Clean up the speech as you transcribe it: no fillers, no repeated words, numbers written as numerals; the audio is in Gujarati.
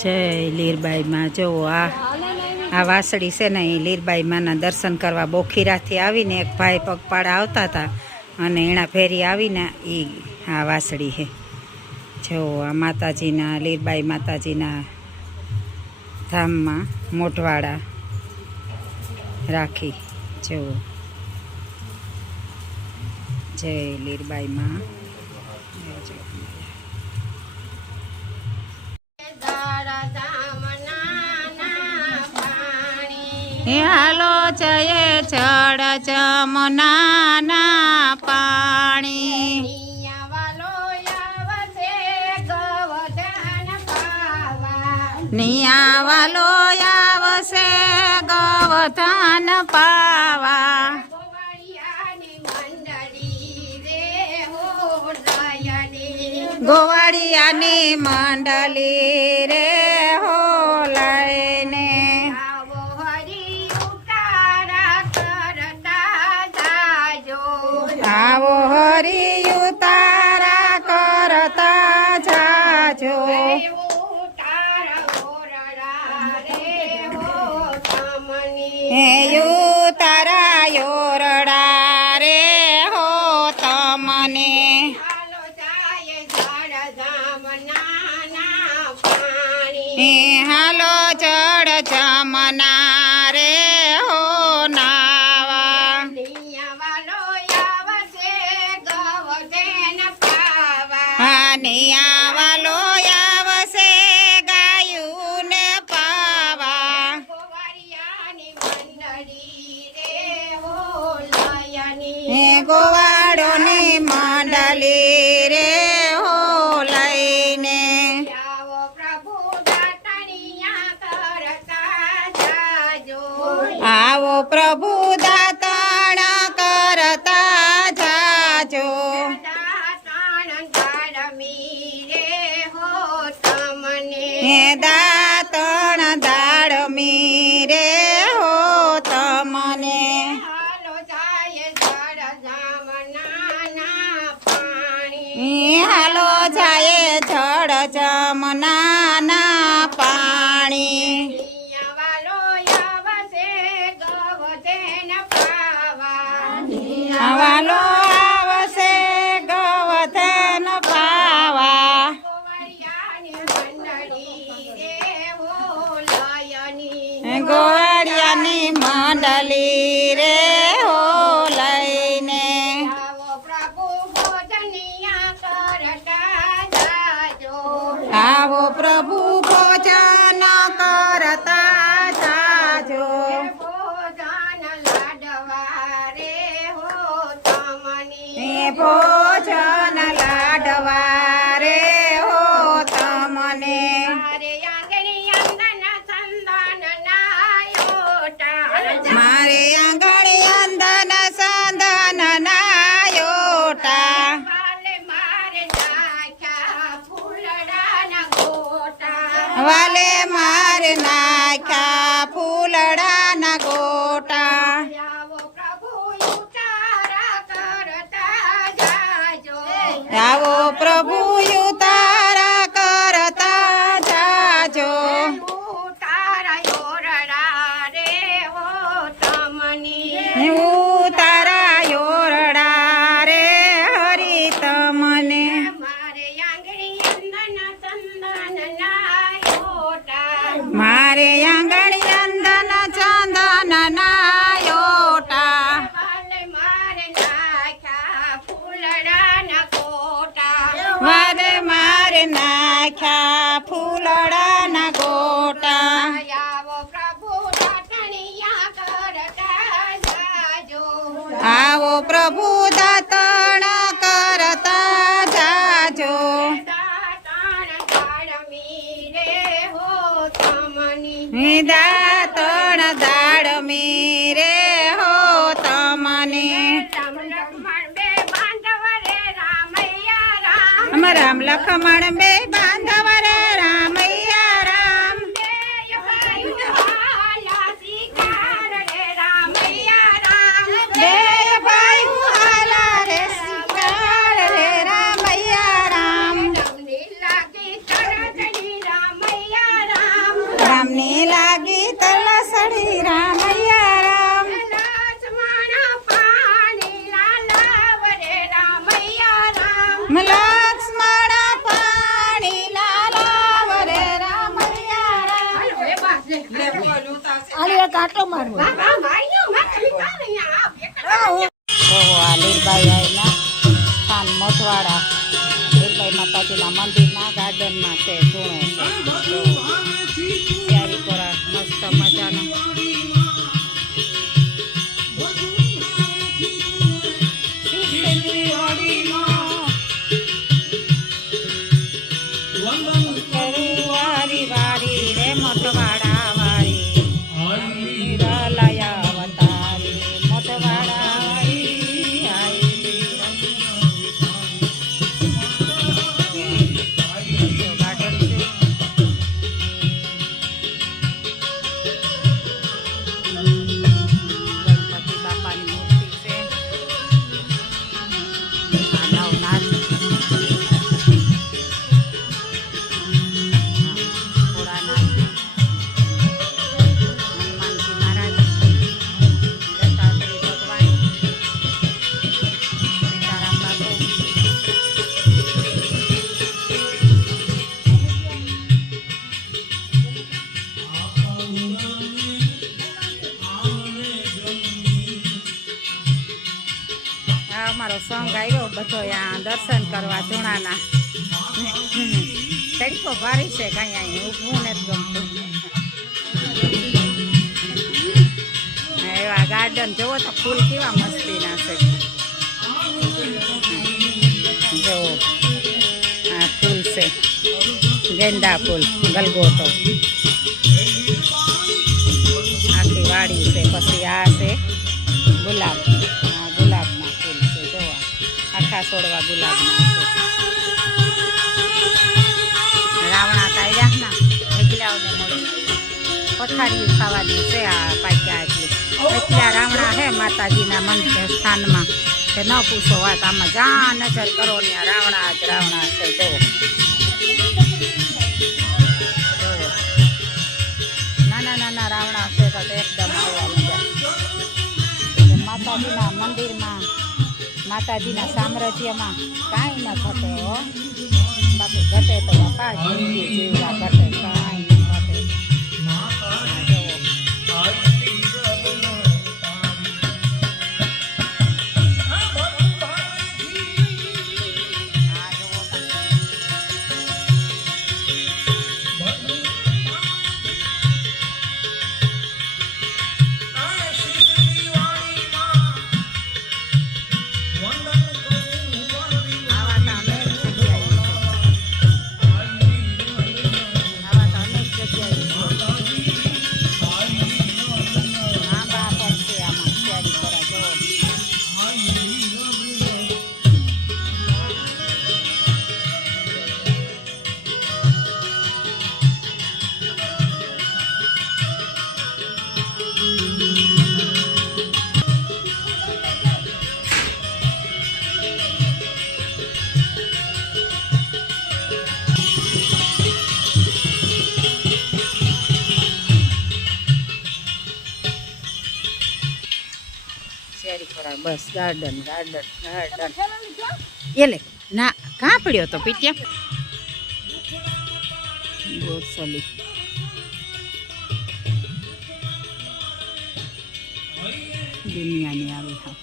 જય લીરબાઈ માં. જો આ વાસળી છે ને એ લીરબાઈ માના દર્શન કરવા બોખીરાથી આવીને એક ભાઈ પગપાળા આવતા હતા અને એના ફેરી આવીને એ આ વાસળી છે. જો આ માતાજીના લીરબાઈ માતાજીના ધામમાં મોઢવાડા રાખી. જો જય લીરબાઈ માં. હાલો જય ચડ જમનાના પાણી. નિયાવાલો આવશે ગવધાન પાવા. ગોવાળિયાની મંડળી રે હો લઈને આવો હરી ઉતારા કરતા જાજો. હે ઉતારા યોરડા રે હો તમને. હાલો જળ જમના રે હો નાવા. નિયાવાલો આવશે ગાયું ને પાવા. ગોવાળોની મંડળી રે હો લઈને આવો પ્રભુ દાતણ કરતા જાજો. દાતણ દાડમી રે હો તમને. હાલો જાય જળ જમનાના પાણી. વાલો આવશે ગવધન પાવા. ગોવાળિયાની મંડળી રે હો લઈને આવો પ્રભુ ભોજન કરતા જાજો. ભોજન લાડવા રે હો તમને. મારે આંગણી અંદન સંદન નાયોટા. વાલે મારે નાખ્યા ફૂલડાના ગોટા. આવો પ્રભુ ઉતારા કરતા જાજો. ઉતારા યોરડા રે હરી તમને. મારે આંગણી અંદન ચંદન નાયોટા. વારે મારે નાખ્યા ફૂલડાના ગોટા. આવો પ્રભુ દાતણ કરતા જાજો. દાતણ દાડમી રે હો તમને. રામ લખમણ બે બાંધવ રે રામૈયા રામ. ભાઈ હાલા રે શિકાર રે રામૈયા રામ. રામની લાગી તલસડી રામૈયા રામ લક્ષ્મણ પાણી લાલાવ રે રામૈયા રામ આ લીરબાઈ આઈના સ્થાન મોથવાડા લીરબાઈ માતાજીના મંદિરના ગાર્ડનમાં છે ધૂણો છે ચારીપોરા મસ્ત મજાનો વારી વારી રે મોથવાડા વારી લયા અવતારી મોથવાડા અમારો સોંગ આવ્યો બધો આ દર્શન કરવા ધૂણાના તડકો ભારી છે કઈ અહીં ઊભું નથી ગમતું એવા ગાર્ડન જોવો તો ફૂલ કેવા મસ્તીના છે જોવો આ ફૂલ છે ગેંડા ફૂલ ગલગોટો આખી વાડી છે પછી આ છે ગુલાબ ગુલાબના ફૂલ છે જોવા આખા છોડવા ગુલાબના છે રાવણા કાઢ્યા ના એકલાઓને મળે પથારી ખાવાની છે આ પાક્યા એટલા રાવણા હે માતાજીના મંદિર સ્થાનમાં કે ન પૂછો વાત આમાં જ્યાં નજર કરો ને આ રાવણા જ રાવણા છે જોવો નાના નાના રાવણા છે તો એકદમ આવવા મજા માતાજીના મંદિરમાં માતાજીના સામ્રાજ્યમાં કાંઈ ન ઘટે હો બાકી ઘટે તો બાપા જિંદગી જીવવા ઘટે કાંઈ ન ઘટે બસ ગાર્ડન ગાર્ડન ગાર્ડન એ લે ના કાં પડ્યો તો પીટ્યા ગોસલી દુનિયાની આવી હા